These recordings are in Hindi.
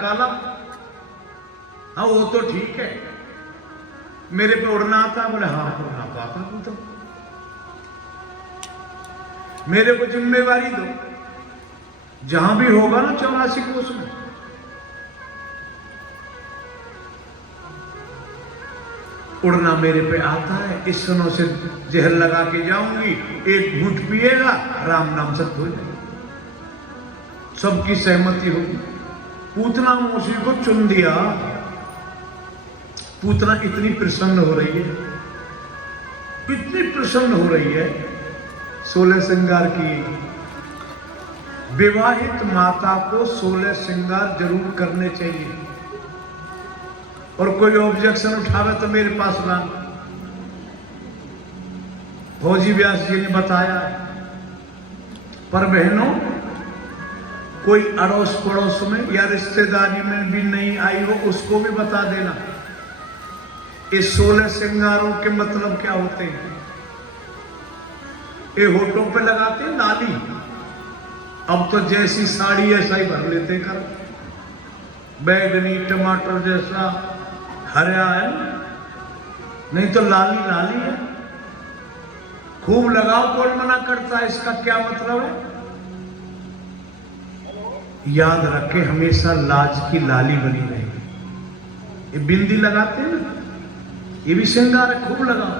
काला, हाँ वो तो ठीक है, मेरे पे उड़ना आता? बोले हाँ उड़ना तो आता तू तो, मेरे को जिम्मेवारी दो, जहां भी होगा ना 84 कोस में, उड़ना मेरे पे आता है। इस सुनो से जहर लगा के जाऊंगी, एक घूंट पिएगा, राम नाम सत्य हो जाएगा, सबकी सहमति होगी। पूतना मौसी को चुन दिया, पूतना इतनी प्रसन्न हो रही है, इतनी प्रसन्न हो रही है, 16 श्रृंगार की। विवाहित माता को 16 श्रृंगार जरूर करने चाहिए, और कोई ऑब्जेक्शन उठावे तो मेरे पास लाना। भोजी व्यास जी ने बताया। पर बहनों, कोई अड़ोस पड़ोस में या रिश्तेदारी में भी नहीं आई हो, उसको भी बता देना इस 16 श्रृंगारों के मतलब क्या होते हैं। ये होठों पे लगाते हैं लाली, अब तो जैसी साड़ी ऐसा ही भर लेते कर, बैगनी टमाटर जैसा हरा है, नहीं तो लाली लाली है। खूब लगाओ, कौन मना करता है, इसका क्या मतलब है? याद रखे, हमेशा लाज की लाली बनी रहेगी। ये बिंदी लगाते हैं ना, ये भी श्रृंगार है, खूब लगाओ,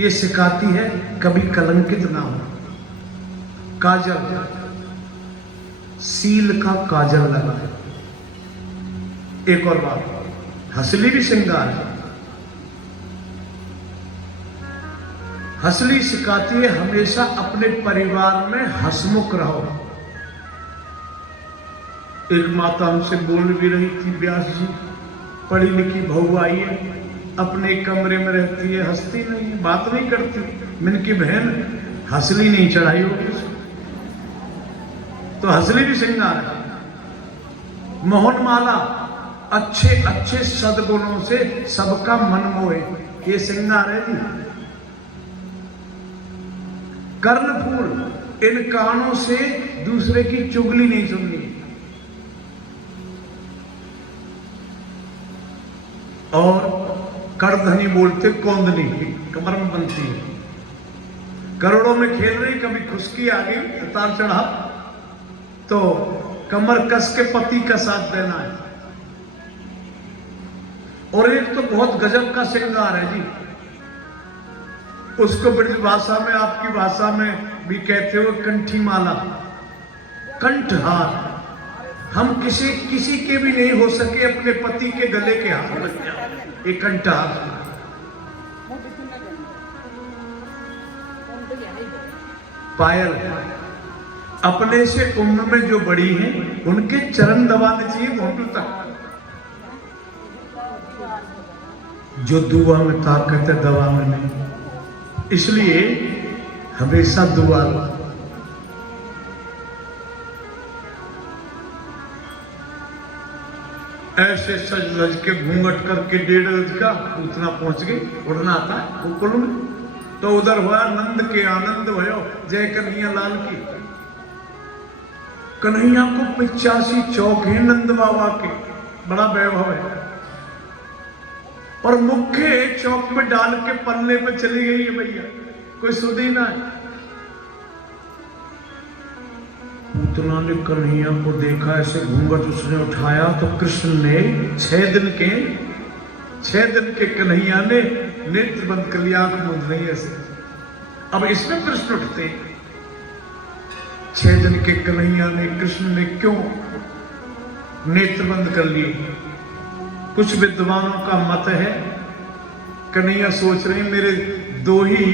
ये सिखाती है कभी कलंकित ना हो। काजल, सील का काजल लगाए। एक और बात, हंसली भी श्रृंगार है। हंसली सिखाती है हमेशा अपने परिवार में हंसमुख रहो। एक माता हमसे बोल भी रही थी, व्यास जी पढ़ी लिखी बहू आई है, अपने कमरे में रहती है, हंसती नहीं, बात नहीं करती। मैंने की बहन हंसली नहीं चढ़ाई होगी, तो हंसली भी श्रृंगार है। मोहन माला, अच्छे अच्छे सद्गुणों से सबका मन मोहे, ये श्रृंगार है जी। कर्णफूल, इन कानों से दूसरे की चुगली नहीं सुननी। और करधनी बोलते कौंदनी, कमर में बनती है, करोड़ों में खेल रही, कभी खुशकी आ गई, उतार चढ़ा, तो कमर कस के पति का साथ देना है। और एक तो बहुत गजब का श्रृंगार है जी, उसको ब्रज भाषा में, आपकी भाषा में भी कहते हो कंठी माला, कंठहार। हम किसी के भी नहीं हो सके अपने पति के गले के हाथ बन जाए, एक कंठहार। पायल, अपने से उम्र में जो बड़ी हैं उनके चरण दबाने चाहिए घोंटू तक। जो दुआ में ताकत है दवा में नहीं, इसलिए हमेशा दुआ। ऐसे सज धज के घूंघट करके 1.5 गज का उतना पहुंच गई, उड़ना आता है गोकुल में। तो उधर हुआ नंद के आनंद भयो, जय कन्हैया लाल की। कन्हैया को 85 चौक है नंद बाबा के, बड़ा वैभव है। और मुख्य चौक में डाल के पल्ले पे चली गई है भैया, कोई सुधी ना है। पूतना ने कन्हैया को देखा, ऐसे घूंघट उसने उठाया, तो कृष्ण ने 6 दिन के कन्हैया ने नेत्र बंद कर लिया, आंख मूंद नहीं ऐसे। अब इसमें प्रश्न उठते हैं, 6 दिन के कन्हैया ने, कृष्ण ने क्यों नेत्र बंद कर लिए? कुछ विद्वानों का मत है, कन्हैया सोच रहे हैं मेरे 2 ही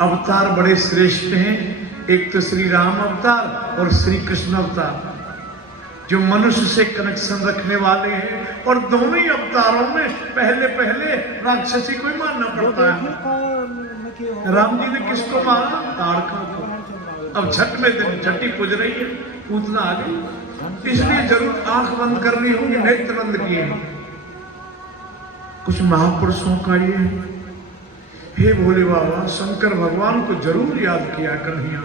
अवतार बड़े श्रेष्ठ हैं, एक तो श्री राम अवतार और श्री कृष्ण अवतार, जो मनुष्य से कनेक्शन रखने वाले हैं। और दोनों ही अवतारों में पहले राक्षसी को ही मारना पड़ता है। राम जी ने किसको मारा? ताड़का को। अब छठ में दिन छठी पूज रही है, पूजना आ गई, इसलिए जरूर आंख बंद करनी होगी, नेत्र बंद किए। कुछ महापुरुषों का ये, हे भोले बाबा, शंकर भगवान को जरूर याद किया कन्हैया।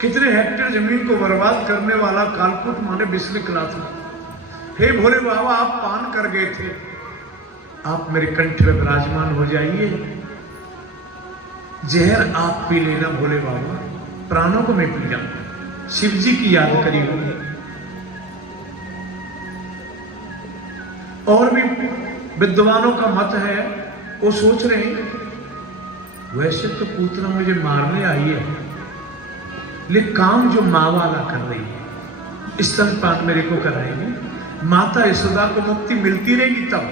कितने हेक्टेयर जमीन को बर्बाद करने वाला कालकूट माने विष निकला था। हे भोले बाबा, आप पान कर गए थे, आप मेरे कंठ में विराजमान हो जाइए, जहर आप पी लेना भोले बाबा, प्राणों को मैं पी जाऊंगा। शिव जी की याद करी होगी। और भी विद्वानों का मत है, वो सोच रहे हैं वैसे तो पूतना मुझे मारने आई है, लेकिन काम जो माँ वाला कर रही है, स्तनपान मेरे को कराएगी, माता यशोदा को मुक्ति मिलती रहेगी तब।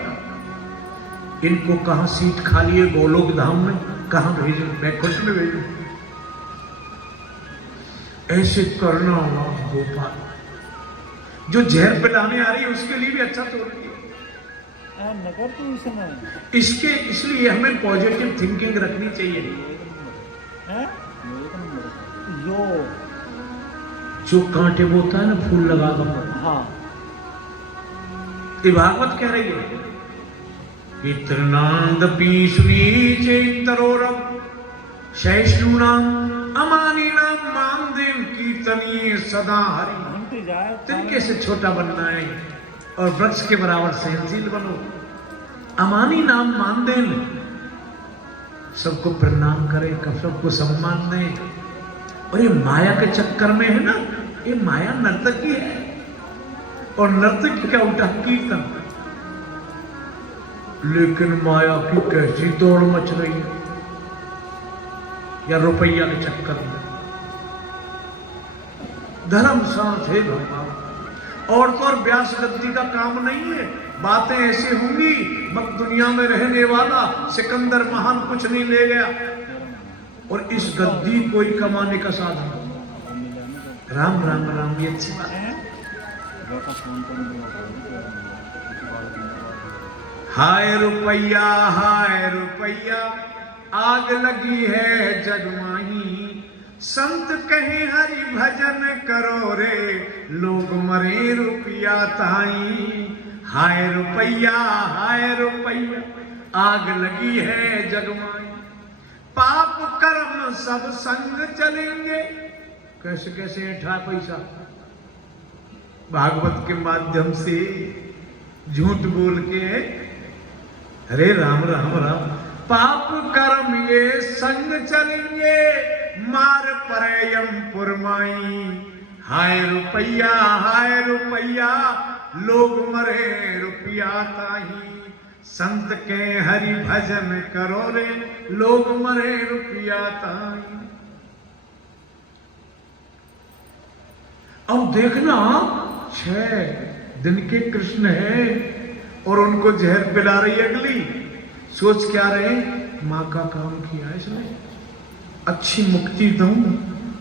इनको कहां सीट खाली है गोलोक धाम में, कहां भेजूं, बैकुंठ में भेजूं? ऐसे करना होगा गोपाल। जो जहर पिलाने आ रही है उसके लिए भी अच्छा तो रही है नगर तो इसमें। इसके इसलिए हमें पॉजिटिव थिंकिंग रखनी चाहिए। जो कांटे बोता है ना फूल लगा कर, हाँ, ये भागवत कह रही है। इत्रनांदपि सुनीचेतरोरम सहिष्णुनाम अमानिनाम मानदेव कीर्तनीय सदा हरि। तिनके से छोटा बनना है और वृक्ष के बराबर सहनशील बनो। अमानी नाम मान देन, सबको प्रणाम करे, सबको सम्मान दे। और ये माया के चक्कर में है ना, ये माया नर्तकी है और नर्तकी का उल्टा कीर्तन। लेकिन माया की कैसी दौड़ मच रही है, या रुपया के चक्कर में। धर्म साथ है भगवान, और तो और व्यास गद्दी का काम नहीं है। बातें ऐसी होंगी, मत दुनिया में रहने वाला सिकंदर महान कुछ नहीं ले गया, और इस गद्दी को ही कमाने का साधन। राम राम राम, ये अच्छी बात है। हाय रुपया आग लगी है जगमाही, संत कहे हरि भजन करो रे, लोग मरे रुपया ताई। हाय रुपया आग लगी है जगमाई, पाप कर्म सब संग चलेंगे। कैसे कैसे ऐठा पैसा भागवत के माध्यम से झूठ बोल के, हरे राम राम राम। पाप कर्म ये संग चलेंगे, मार परयम पुरमाई। हाय रुपया लोग मरे रुपया ताही, संत के हरि भजन करो रे, लोग मरे रुपया ताही। अब देखना 6 दिन के कृष्ण है और उनको जहर पिला रही अगली। सोच क्या रहे, माँ का काम किया इसने, अच्छी मुक्ति दूं,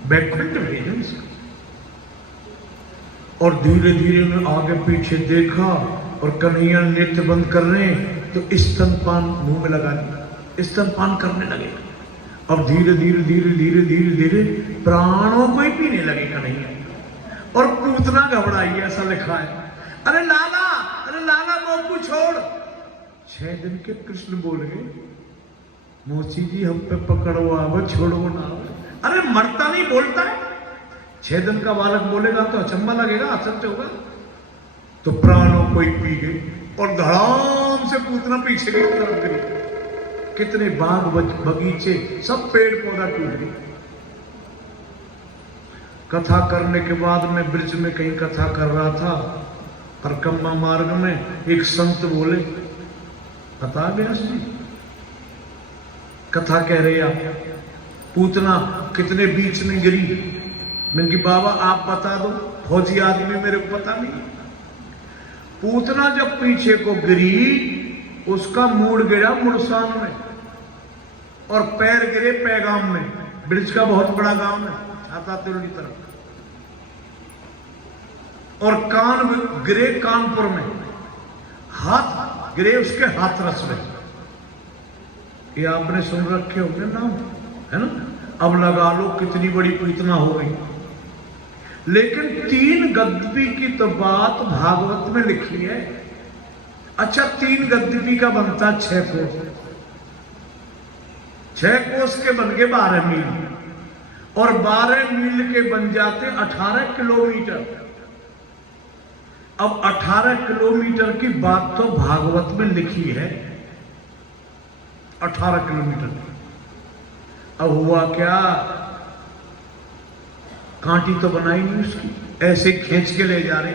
बैकुंठ भेजूं इसको। और धीरे धीरे ने आगे पीछे देखा और कन्हैया नृत्य बंद कर रहे हैं, तो स्तनपान मुंह में लगा दिया, स्तनपान करने लगे। अब धीरे धीरे धीरे धीरे धीरे धीरे प्राणों को ही पीने लगे कन्हैया। और पूतना घबराई, ऐसा लिखा है। अरे लाला मोकू छोड़। 6 दिन के कृष्ण बोल गए, मोची जी हम पे पकड़ो, छोड़ो ना। अरे मरता नहीं, बोलता है। 6 दिन का बालक बोलेगा तो अचंबा लगेगा, आश्चर्य होगा। तो प्राणों को ही पी गई और धड़ाम से पूतना पीछे की तरफ गिरी। कितने बाग बगीचे सब पेड़ पौधा टूट गए। कथा करने के बाद मैं ब्रिज में कहीं कथा कर रहा था, परिक्रमा मार्ग में एक संत बोले, पता व्यास जी कथा कह रहे आप, पूतना कितने बीच में गिरी। मैंने कि बाबा आप बता दो, फौजी आदमी मेरे को पता नहीं। पूतना जब पीछे को गिरी, उसका मूड गिरा मुड़सान में और पैर गिरे पैगाम में। ब्रिज का बहुत बड़ा गांव है, छाता तिरुनी तरफ। और कान गिरे कानपुर में, हाथ गिरे उसके हाथरस में। ये आपने सुन रखे होंगे नाम, है ना। अब लगा लो कितनी बड़ी पूतना हो गई। लेकिन 3 गद्दी की तो बात भागवत में लिखी है। अच्छा, 3 गद्दी का बनता 6 कोस। 6 कोस के बन गए 12 मील। और 12 मील के बन जाते 18 किलोमीटर। अब 18 किलोमीटर की बात तो भागवत में लिखी है, 18 किलोमीटर। अब हुआ क्या, कांटी तो बनाई नहीं उसकी, ऐसे खींच के ले जा रहे।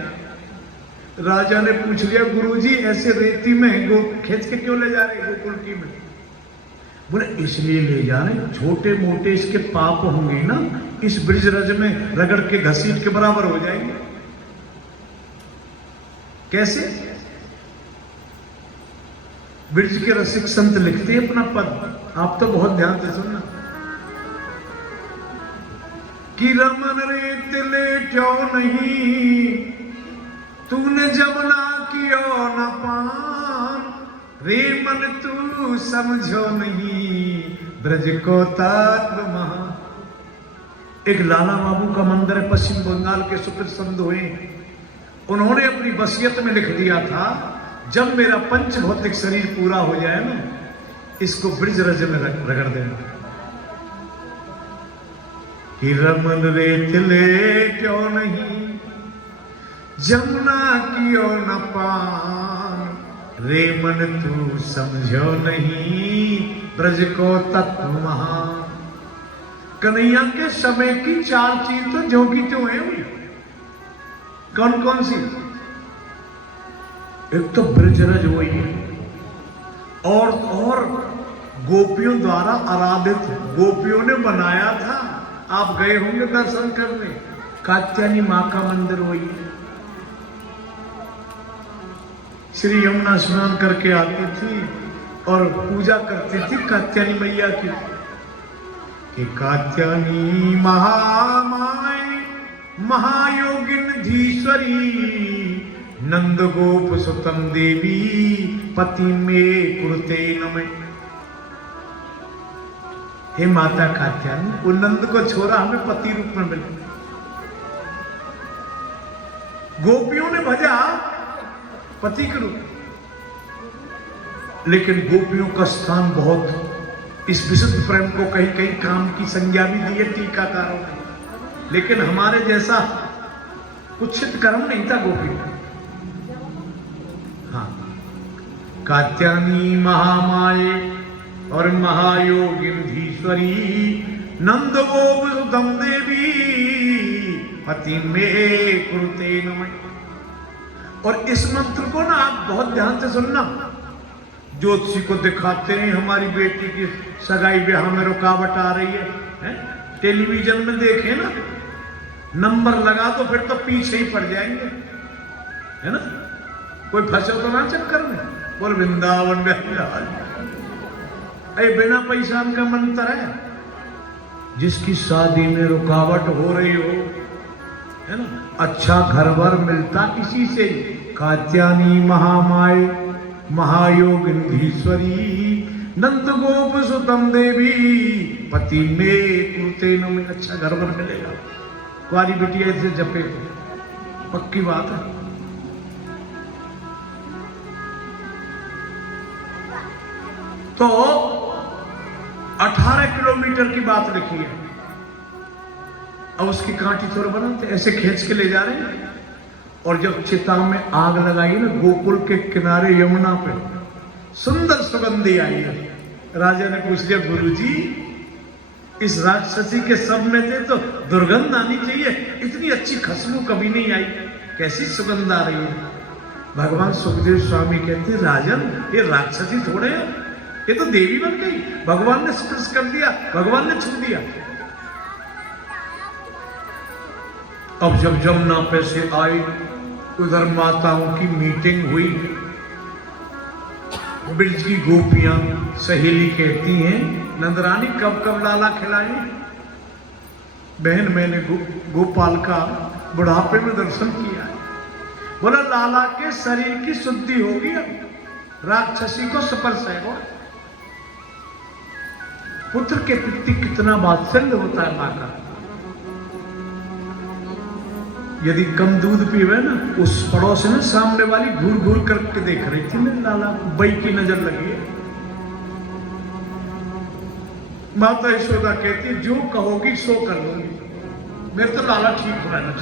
राजा ने पूछ लिया, गुरुजी ऐसे रेती में खींच के क्यों ले जा रहे गोकुल की में? बोले इसलिए ले जा रहे, छोटे मोटे इसके पाप होंगे ना, इस ब्रिज रज में रगड़ के घसीट के बराबर हो जाएंगे। कैसे? ब्रिज के रसिक संत लिखते हैं अपना पद, आप तो बहुत ध्यान से सुनना। कि रमन रेत लेट्यो नहीं, तूने जमुना कियो न पान, रे मन तू समझो नहीं, ब्रज को तत्व महा। एक लाला बाबू का मंदिर है पश्चिम बंगाल के, सुप्रसिद्ध हुए। उन्होंने अपनी वसीयत में लिख दिया था, जब मेरा पंच भौतिक शरीर पूरा हो जाए ना, इसको ब्रिज रज में रगड़ देना। कि रमन रेत ले क्यों नहीं, जमुना कियो न पान, रे मन तू समझो नहीं, ब्रज को तत्व महान। कन्हैया के समय की 4 चीज तो जो की त्यों है। कौन कौन सी? एक तो ब्रिज रज वही है, और गोपियों द्वारा आराधित, गोपियों ने बनाया था। आप गए होंगे दर्शन करने, कात्यायनी मां का मंदिर वही है। श्री यमुना स्नान करके आती थी और पूजा करती थी कात्यायनी मैया की। कि कात्यायनी महामाय महायोगिन धीश्वरी, नंद गोप सुतम देवी, पति में कुरुते नमः। हे माता कात्यायनी, वो नंद को छोड़ा हमें पति रूप में मिले। गोपियों ने भजा पति के रूप, लेकिन गोपियों का स्थान बहुत, इस विशुद्ध प्रेम को कहीं कहीं काम की संज्ञा भी दी है टीकाकारों ने, लेकिन हमारे जैसा कुत्सित कर्म नहीं था गोपी। हाँ, कात्यायनी महामाये और महायोगिनीश्वरी, नंद गोप सुतम देवी, पति में कुरुते नमः। और इस मंत्र को ना आप बहुत ध्यान से सुनना। ज्योतिषी को दिखाते हैं हमारी बेटी की सगाई ब्याह में रुकावट आ रही है? टेलीविजन में देखे ना, नंबर लगा तो फिर तो पीछे ही पड़ जाएंगे, है ना? कोई फंसे तो ना चक्कर में। बोल वृंदावन बिहार, अरे बिना पैसा का मंत्र है। जिसकी शादी में रुकावट हो रही हो, है ना, अच्छा घर वर मिलता किसी से। कात्यायनी महामाय महायोगिनीश्वरी, नंद गोप सुतम देवी, पति में कुरुते नमः। अच्छा घर वर मिलेगा, कुंवारी बिटिया ऐसे जपे, पक्की बात है। तो 18 किलोमीटर की बात लिखी है। अब उसकी कांटी थोड़ा बनाते, ऐसे खींच के ले जा रहे हैं। और जब चिता में आग लगाई ना गोकुल के किनारे यमुना पे, सुंदर सुगंधी आई है। राजा ने पूछ लिया, गुरुजी इस राक्षसी के सब में थे तो दुर्गंध आनी चाहिए, इतनी अच्छी खुशबू कभी नहीं आई, कैसी सुगंध आ रही है? भगवान सुखदेव स्वामी कहते, राजन ये राक्षसी थोड़े हैं, ये तो देवी बन गई। भगवान ने स्पर्श कर दिया, भगवान ने छू दिया। अब जब जमुना पे से आई, उधर माताओं की मीटिंग हुई। ब्रिज की गोपियां सहेली कहती हैं, नंदरानी कब कब लाला खिलाई? बहन मैंने गोपाल का बुढ़ापे में दर्शन किया। बोला लाला के शरीर की शुद्धि होगी, अब राक्षसी को स्पर्श है। पुत्र के प्रति कितना वात्सल्य होता है मां का। यदि कम दूध पीवे ना, उस पड़ोस में सामने वाली घूर घूर करके देख रही थी, मेरे लाला बई की नजर लगी है। माता यशोदा कहती जो कहोगी सो कर लूंगी, मेरे तो लाला ठीक होना है।